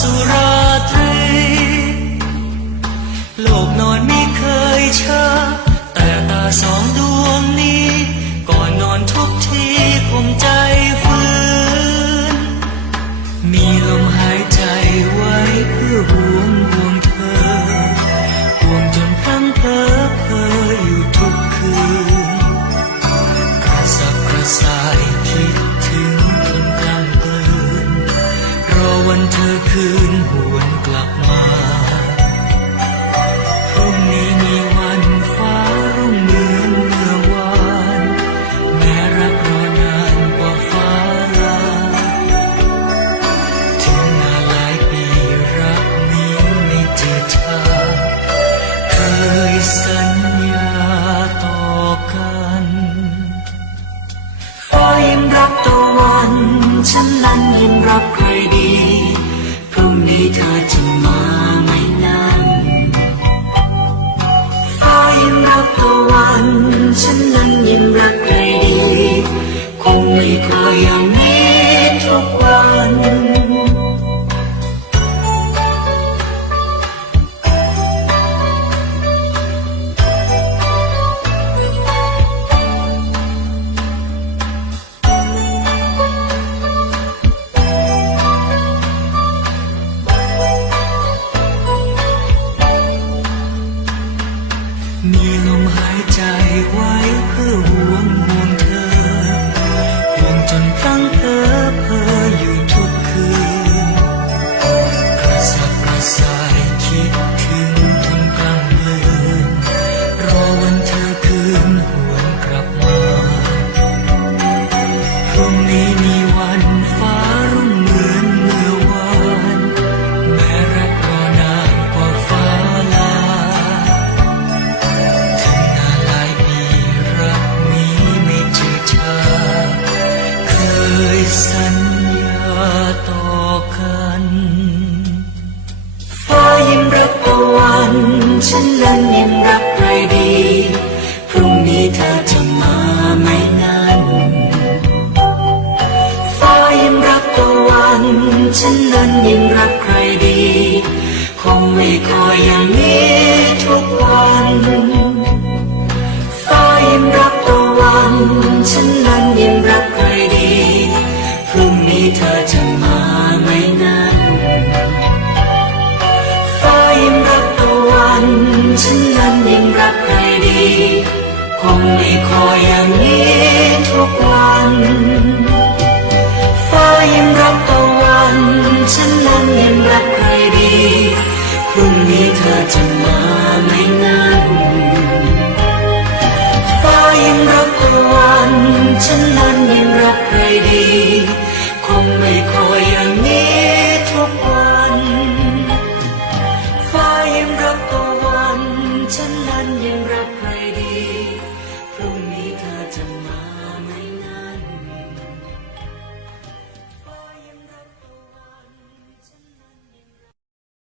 สุราตรี โลกนอนไม่เคยเช้าแต่ตาสองดวงนี้ ก่อนนอนทุกที สัญญาต่อกันฟ้ายิ้มรับตะวัน ฉันนั้นยิ้มรับใครดี พรุ่งนี้เธอจะมาไหมนั้นฟ้ายิ้มรับตะวัน ฉันนั้นยิ้มรับใคร ฉันนั้นยิ้มรับใครดี คงไม่คอยอย่างนี้ทุกวันฟ้ายรับตะวัน ฉันนั้นยิ้มรับใครดี พรุ่งนี้เธอจะมาไม่นานฟ้ายรับตะวัน ฉันนั้นยิ้มรับใครดี คงไม่คอยอย่างนี้ทุกวัน ฉันนั้นยังรักใครดี คงไม่คอยอย่างนี้ทุกวัน ฟ้ายังรักตะวัน ฉันนั้นยังรักใครดี พรุ่งนี้เธอจะมา